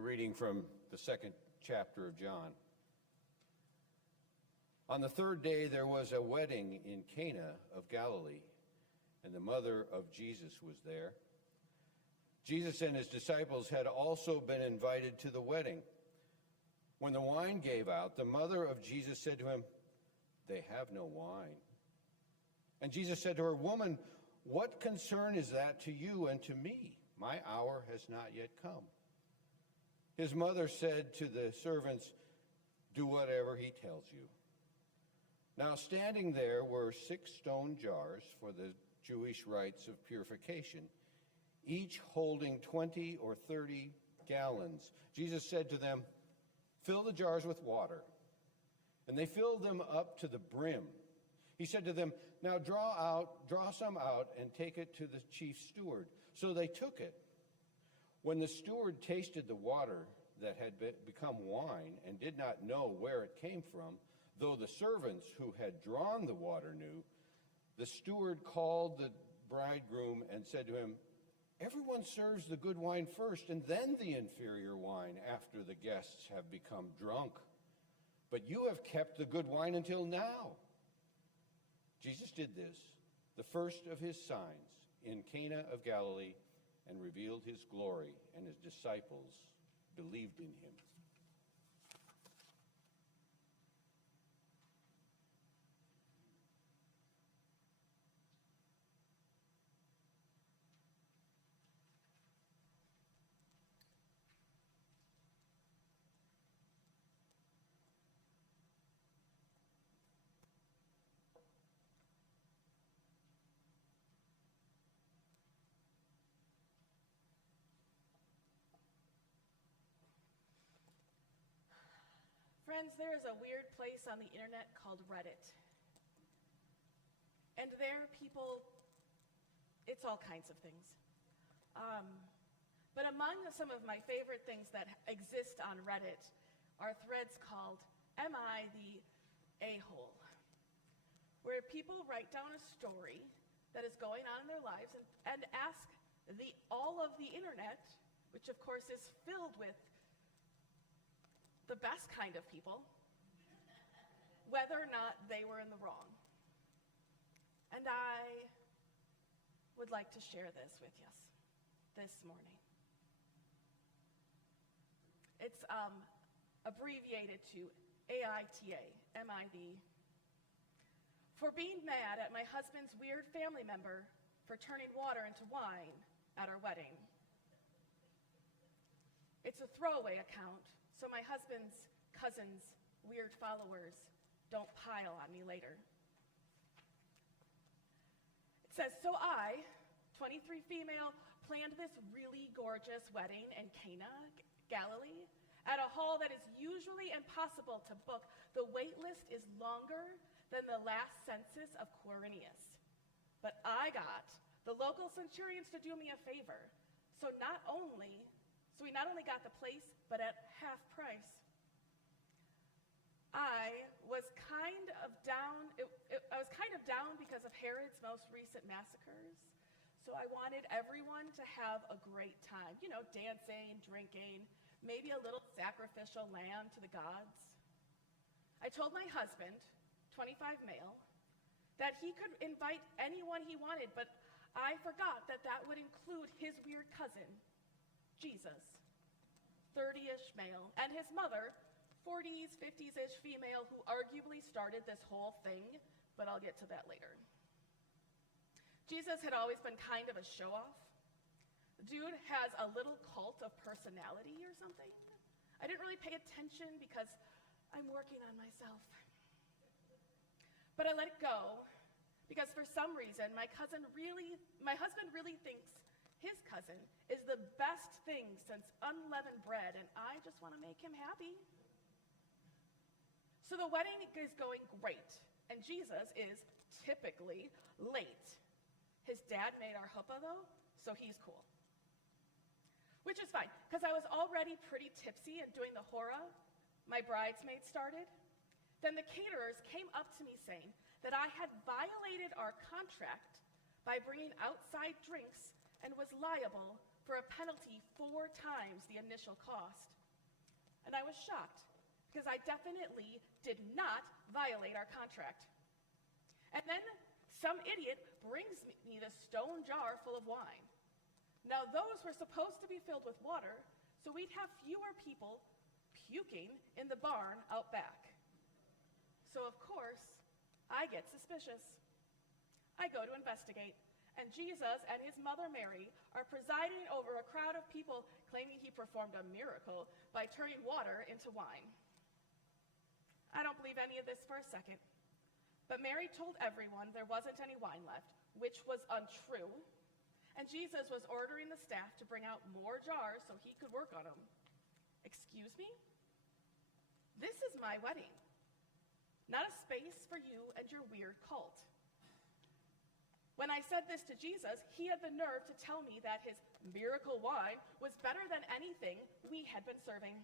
A reading from the second chapter of John. On the third day there was a wedding in Cana of Galilee, and the mother of Jesus was there. Jesus and his disciples had also been invited to the wedding. When the wine gave out, the mother of Jesus said to him, "They have no wine." And Jesus said to her, "Woman, what concern is that to you and to me? My hour has not yet come." His mother said to the servants, "Do whatever he tells you." Now standing there were 6 stone jars for the Jewish rites of purification, each holding 20 or 30 gallons. Jesus said to them, "Fill the jars with water." And they filled them up to the brim. He said to them, "Now draw some out and take it to the chief steward." So they took it. When the steward tasted the water that had become wine and did not know where it came from, though the servants who had drawn the water knew, the steward called the bridegroom and said to him, "Everyone serves the good wine first and then the inferior wine after the guests have become drunk. But you have kept the good wine until now." Jesus did this, the first of his signs, in Cana of Galilee, and revealed his glory, and his disciples believed in him. Friends, there is a weird place on the internet called Reddit. And there it's all kinds of things. But among some of my favorite things that exist on Reddit are threads called "Am I the A-hole?", where people write down a story that is going on in their lives and ask all of the internet, which of course is filled with the best kind of people, whether or not they were in the wrong. And I would like to share this with you this morning. It's abbreviated to AITA, MID, for being mad at my husband's weird family member for turning water into wine at our wedding. It's a throwaway account, so my husband's cousin's weird followers don't pile on me later. It says, "So I, 23 female, planned this really gorgeous wedding in Cana, Galilee, at a hall that is usually impossible to book. The wait list is longer than the last census of Quirinius. But I got the local centurions to do me a favor, so we not only got the place, but at half price. I was kind of down because of Herod's most recent massacres, so I wanted everyone to have a great time. Dancing, drinking, maybe a little sacrificial lamb to the gods. I told my husband, 25 male, that he could invite anyone he wanted, but I forgot that would include his weird cousin, Jesus, 30-ish male, and his mother, 40s, 50s-ish female, who arguably started this whole thing, but I'll get to that later. Jesus had always been kind of a show-off. The dude has a little cult of personality or something. I didn't really pay attention because I'm working on myself. But I let it go because for some reason my husband really thinks his cousin is the best thing since unleavened bread, and I just want to make him happy. So the wedding is going great, and Jesus is typically late. His dad made our chuppah, though, so he's cool. Which is fine, because I was already pretty tipsy and doing the hora. My bridesmaids started. Then the caterers came up to me saying that I had violated our contract by bringing outside drinks and was liable for a penalty 4 times the initial cost. And I was shocked because I definitely did not violate our contract. And then some idiot brings me this stone jar full of wine. Now, those were supposed to be filled with water, so we'd have fewer people puking in the barn out back. So, of course, I get suspicious. I go to investigate, and Jesus and his mother Mary are presiding over a crowd of people claiming he performed a miracle by turning water into wine. I don't believe any of this for a second. But Mary told everyone there wasn't any wine left, which was untrue, and Jesus was ordering the staff to bring out more jars so he could work on them. Excuse me? This is my wedding, not a space for you and your weird cult. When I said this to Jesus, he had the nerve to tell me that his miracle wine was better than anything we had been serving.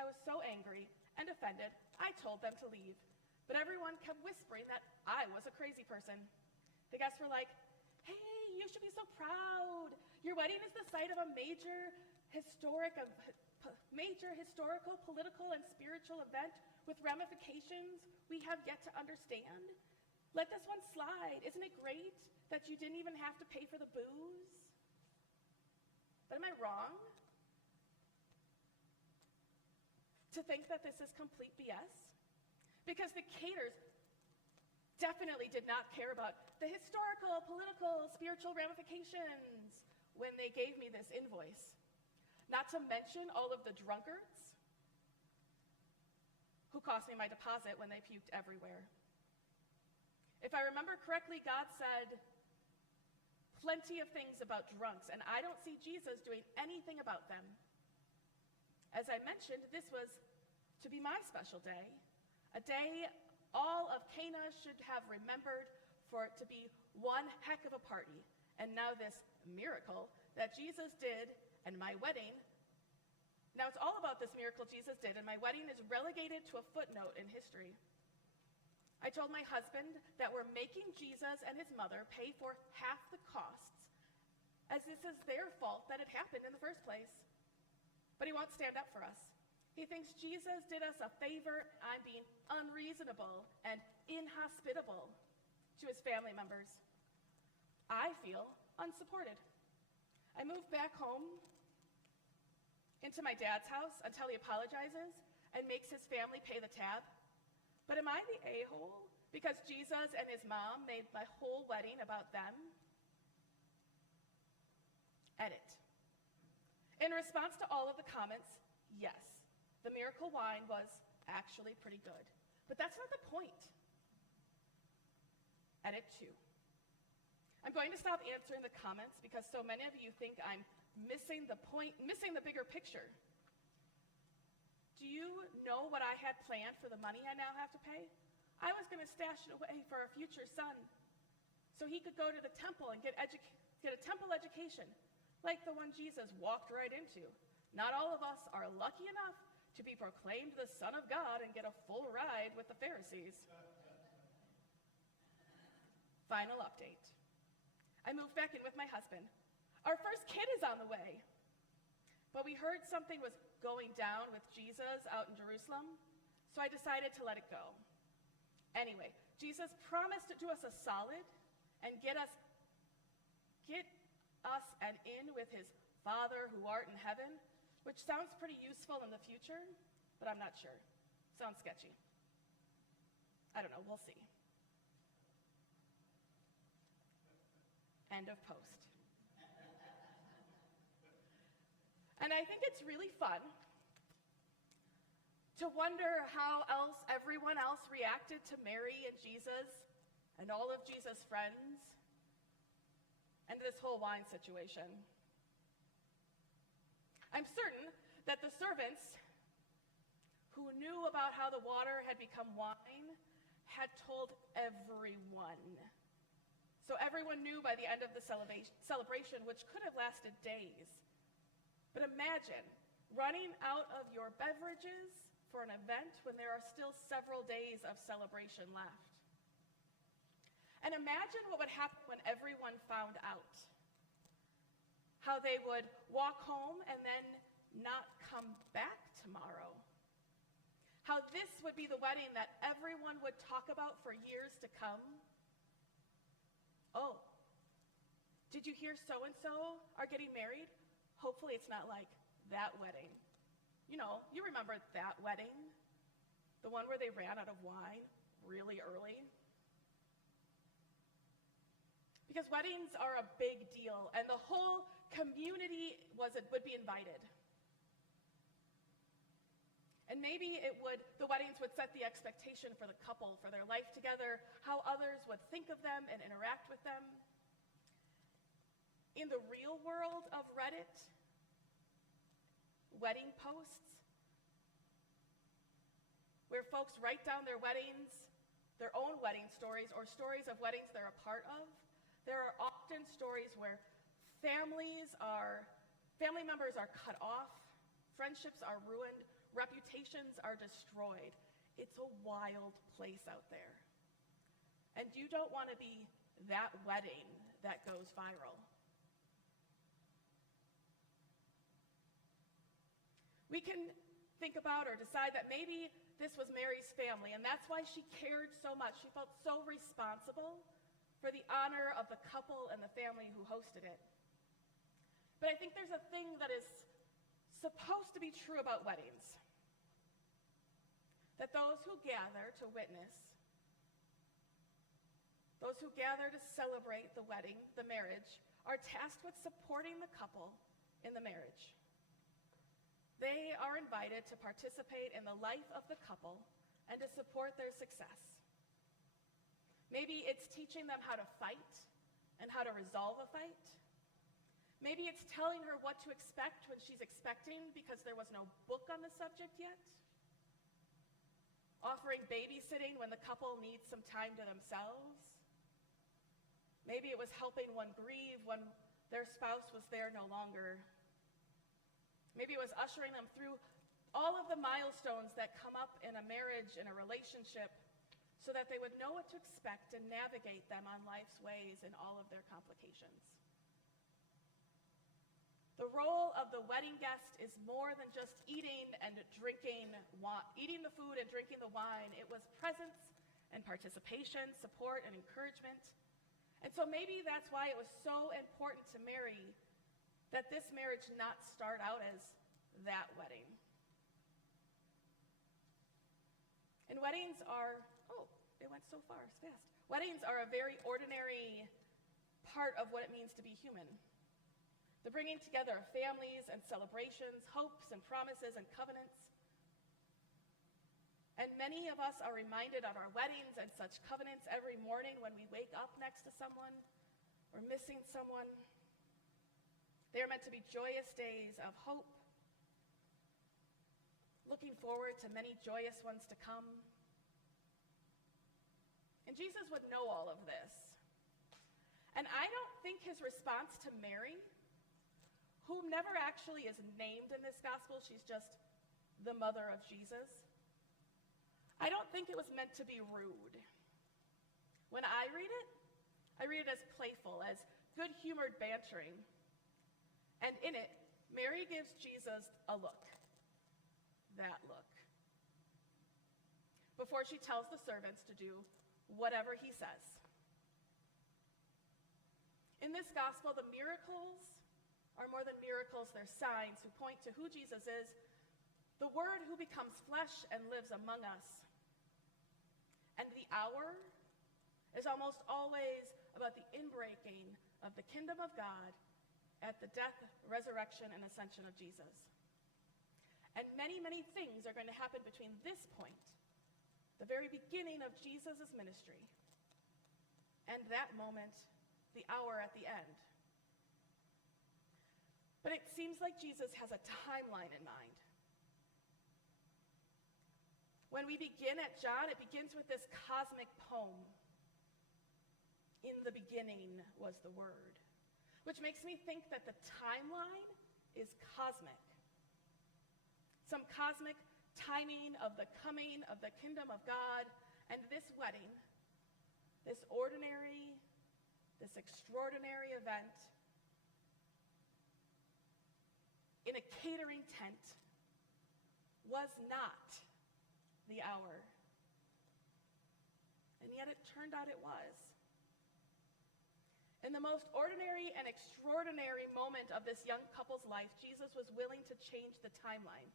I was so angry and offended, I told them to leave. But everyone kept whispering that I was a crazy person. The guests were like, "Hey, you should be so proud. Your wedding is the site of a major historical, political, and spiritual event with ramifications we have yet to understand. Let this one slide. Isn't it great that you didn't even have to pay for the booze?" But am I wrong to think that this is complete BS? Because the caterers definitely did not care about the historical, political, spiritual ramifications when they gave me this invoice. Not to mention all of the drunkards who cost me my deposit when they puked everywhere. If I remember correctly, God said plenty of things about drunks, and I don't see Jesus doing anything about them. As I mentioned, this was to be my special day, a day all of Cana should have remembered for it to be one heck of a party. And now this miracle that Jesus did and my wedding, now it's all about this miracle Jesus did, and my wedding is relegated to a footnote in history. I told my husband that we're making Jesus and his mother pay for half the costs, as this is their fault that it happened in the first place. But he won't stand up for us. He thinks Jesus did us a favor. I'm being unreasonable and inhospitable to his family members. I feel unsupported. I moved back home into my dad's house until he apologizes and makes his family pay the tab. But am I the a-hole because Jesus and his mom made my whole wedding about them? Edit. In response to all of the comments, yes, the miracle wine was actually pretty good. But that's not the point. Edit 2. I'm going to stop answering the comments because so many of you think I'm missing the point, missing the bigger picture. Do you know what I had planned for the money I now have to pay? I was going to stash it away for our future son so he could go to the temple and get a temple education like the one Jesus walked right into. Not all of us are lucky enough to be proclaimed the Son of God and get a full ride with the Pharisees. Final update. I moved back in with my husband. Our first kid is on the way. But we heard something was going down with Jesus out in Jerusalem, so I decided to let it go. Anyway, Jesus promised to do us a solid and get us and in with his Father who art in heaven, which sounds pretty useful in the future, but I'm not sure. Sounds sketchy. I don't know, we'll see. End of post. And I think it's really fun to wonder how everyone else reacted to Mary and Jesus and all of Jesus' friends and this whole wine situation. I'm certain that the servants who knew about how the water had become wine had told everyone. So everyone knew by the end of the celebration, which could have lasted days. But imagine running out of your beverages for an event when there are still several days of celebration left. And imagine what would happen when everyone found out. how they would walk home and then not come back tomorrow. How this would be the wedding that everyone would talk about for years to come. Oh, did you hear so-and-so are getting married? Hopefully it's not like that wedding. You know, you remember that wedding? The one where they ran out of wine really early? Because weddings are a big deal, and the whole community would be invited. And maybe the weddings would set the expectation for the couple, for their life together, how others would think of them and interact with them. In the real world of Reddit, wedding posts, where folks write down their weddings, their own wedding stories, or stories of weddings they're a part of, there are often stories where family members are cut off, friendships are ruined, reputations are destroyed. It's a wild place out there. And you don't want to be that wedding that goes viral. We can think about or decide that maybe this was Mary's family, and that's why she cared so much. She felt so responsible for the honor of the couple and the family who hosted it. But I think there's a thing that is supposed to be true about weddings. That those who gather to witness, those who gather to celebrate the wedding, the marriage, are tasked with supporting the couple in the marriage. They are invited to participate in the life of the couple and to support their success. Maybe it's teaching them how to fight and how to resolve a fight. Maybe it's telling her what to expect when she's expecting because there was no book on the subject yet. Offering babysitting when the couple needs some time to themselves. Maybe it was helping one grieve when their spouse was there no longer. Maybe it was ushering them through all of the milestones that come up in a marriage, in a relationship, so that they would know what to expect and navigate them on life's ways in all of their complications. The role of the wedding guest is more than just eating the food and drinking the wine. It was presence and participation, support and encouragement. And so maybe that's why it was so important to Mary that this marriage not start out as that wedding. And weddings are, it went so far, it's fast. Weddings are a very ordinary part of what it means to be human. The bringing together of families and celebrations, hopes and promises and covenants. And many of us are reminded of our weddings and such covenants every morning when we wake up next to someone or missing someone. They are meant to be joyous days of hope, looking forward to many joyous ones to come. And Jesus would know all of this. And I don't think his response to Mary, who never actually is named in this gospel, she's just the mother of Jesus, I don't think it was meant to be rude. When I read it as playful, as good-humored bantering. And in it, Mary gives Jesus a look. That look. Before she tells the servants to do whatever he says. In this gospel, the miracles are more than miracles, they're signs who point to who Jesus is, the Word who becomes flesh and lives among us. And the hour is almost always about the inbreaking of the kingdom of God at the death, resurrection, and ascension of Jesus. And many, many things are going to happen between this point, the very beginning of Jesus' ministry, and that moment, the hour at the end. But it seems like Jesus has a timeline in mind. When we begin at John, it begins with this cosmic poem. In the beginning was the Word, which makes me think that the timeline is cosmic. Some cosmic timing of the coming of the kingdom of God, and this wedding, this ordinary, this extraordinary event, in a catering tent was not the hour. And yet it turned out it was. In the most ordinary and extraordinary moment of this young couple's life, Jesus was willing to change the timeline,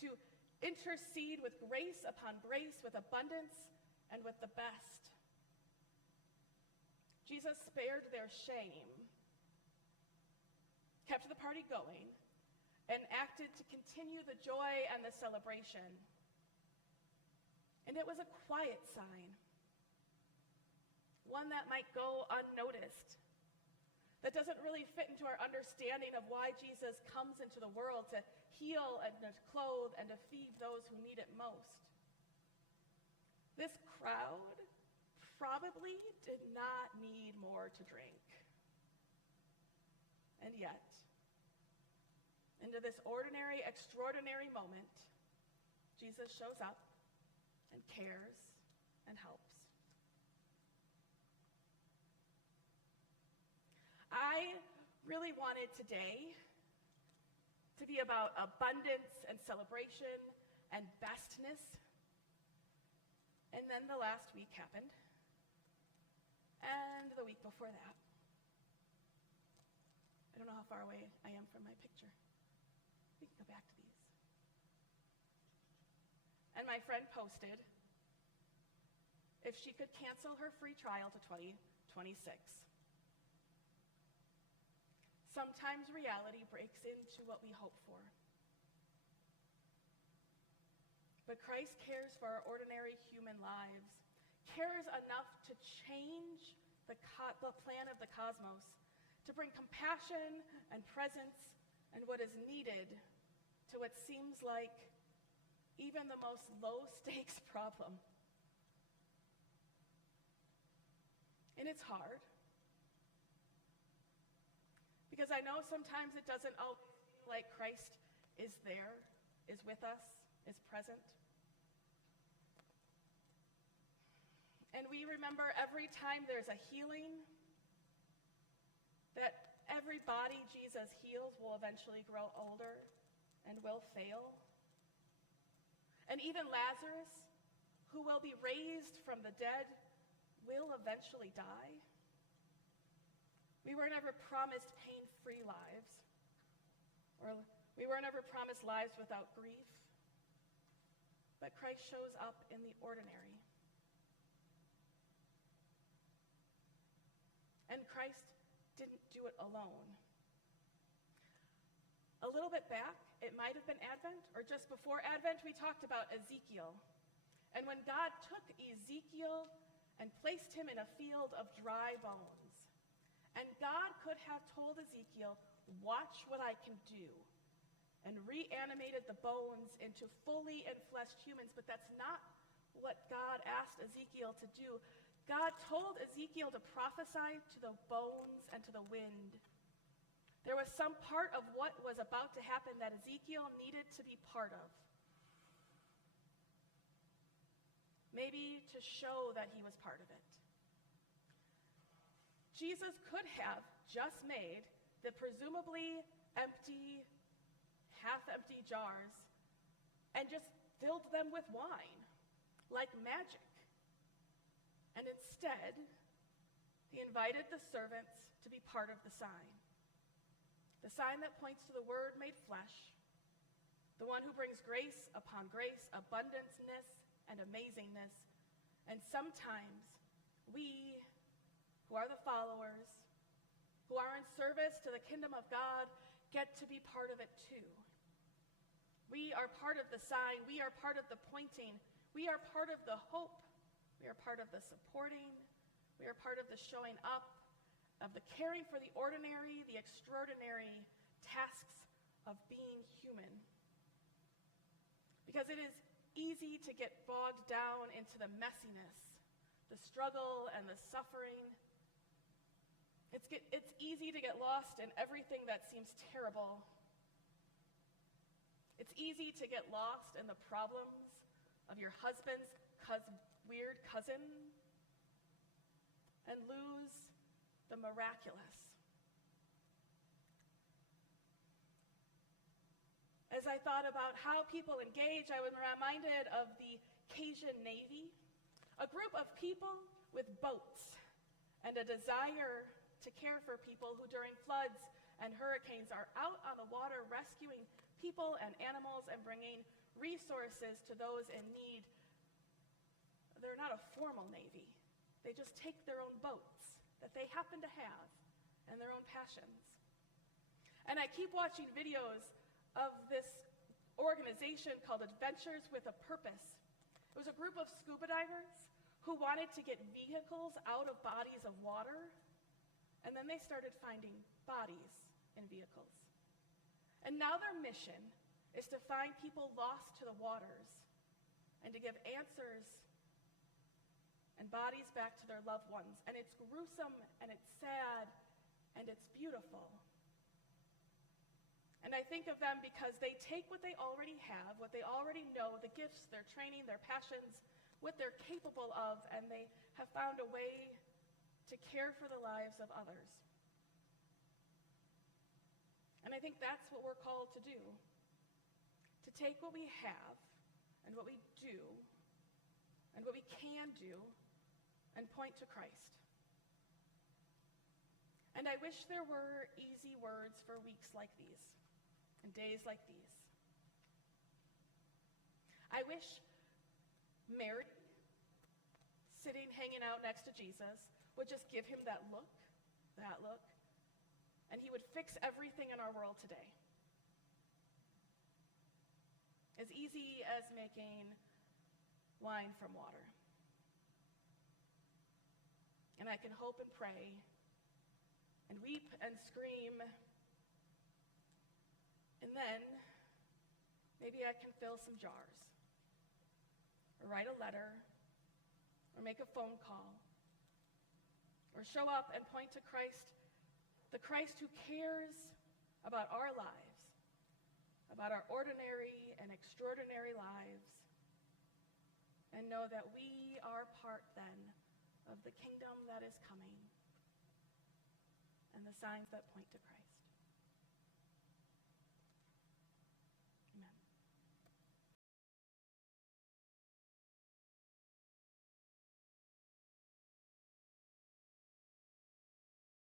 to intercede with grace upon grace, with abundance and with the best. Jesus spared their shame, kept the party going, and acted to continue the joy and the celebration. And it was a quiet sign, one that might go unnoticed, that doesn't really fit into our understanding of why Jesus comes into the world to heal and to clothe and to feed those who need it most. This crowd probably did not need more to drink. And yet, into this ordinary, extraordinary moment, Jesus shows up and cares and helps. I really wanted today to be about abundance and celebration and bestness. And then the last week happened. And the week before that. I don't know how far away I am from my picture. We can go back to these. And my friend posted if she could cancel her free trial to 2026. Sometimes reality breaks into what we hope for. But Christ cares for our ordinary human lives, cares enough to change the plan of the cosmos, to bring compassion and presence and what is needed to what seems like even the most low-stakes problem. And it's hard. Because I know sometimes it doesn't always feel like Christ is there, is with us, is present. And we remember every time there's a healing, that every body Jesus heals will eventually grow older and will fail. And even Lazarus, who will be raised from the dead, will eventually die. We were never promised pain-free lives, or we were never promised lives without grief. But Christ shows up in the ordinary. And Christ didn't do it alone. A little bit back, it might have been Advent, or just before Advent, we talked about Ezekiel. And when God took Ezekiel and placed him in a field of dry bones, and God could have told Ezekiel, watch what I can do, and reanimated the bones into fully enfleshed humans, but that's not what God asked Ezekiel to do. God told Ezekiel to prophesy to the bones and to the wind. There was some part of what was about to happen that Ezekiel needed to be part of. Maybe to show that he was part of it. Jesus could have just made the presumably empty, half-empty jars and just filled them with wine, like magic. And instead, he invited the servants to be part of the sign that points to the Word made flesh, the one who brings grace upon grace, abundanceness and amazingness. And sometimes we, who are the followers, who are in service to the kingdom of God, get to be part of it too. We are part of the sign. We are part of the pointing. We are part of the hope. We are part of the supporting. We are part of the showing up, of the caring for the ordinary, the extraordinary tasks of being human. Because it is easy to get bogged down into the messiness, the struggle and the suffering. It's easy to get lost in everything that seems terrible. It's easy to get lost in the problems of your husband's weird cousin and lose the miraculous. As I thought about how people engage, I was reminded of the Cajun Navy, a group of people with boats and a desire to care for people who during floods and hurricanes are out on the water rescuing people and animals and bringing resources to those in need. They're not a formal Navy. They just take their own boats that they happen to have and their own passions. And I keep watching videos of this organization called Adventures with a Purpose. It was a group of scuba divers who wanted to get vehicles out of bodies of water, and then they started finding bodies in vehicles. And now their mission is to find people lost to the waters and to give answers and bodies back to their loved ones. And it's gruesome, and it's sad, and it's beautiful. And I think of them because they take what they already have, what they already know, the gifts, their training, their passions, what they're capable of, and they have found a way to care for the lives of others. And I think that's what we're called to do, to take what we have and what we do and what we can do and point to Christ. And I wish there were easy words for weeks like these and days like these. I wish Mary, sitting, hanging out next to Jesus, would just give him that look, and he would fix everything in our world today. As easy as making wine from water. And I can hope and pray and weep and scream, and then maybe I can fill some jars, or write a letter, or make a phone call, or show up and point to Christ, the Christ who cares about our lives, about our ordinary and extraordinary lives, and know that we are part then of the kingdom that is coming and the signs that point to Christ.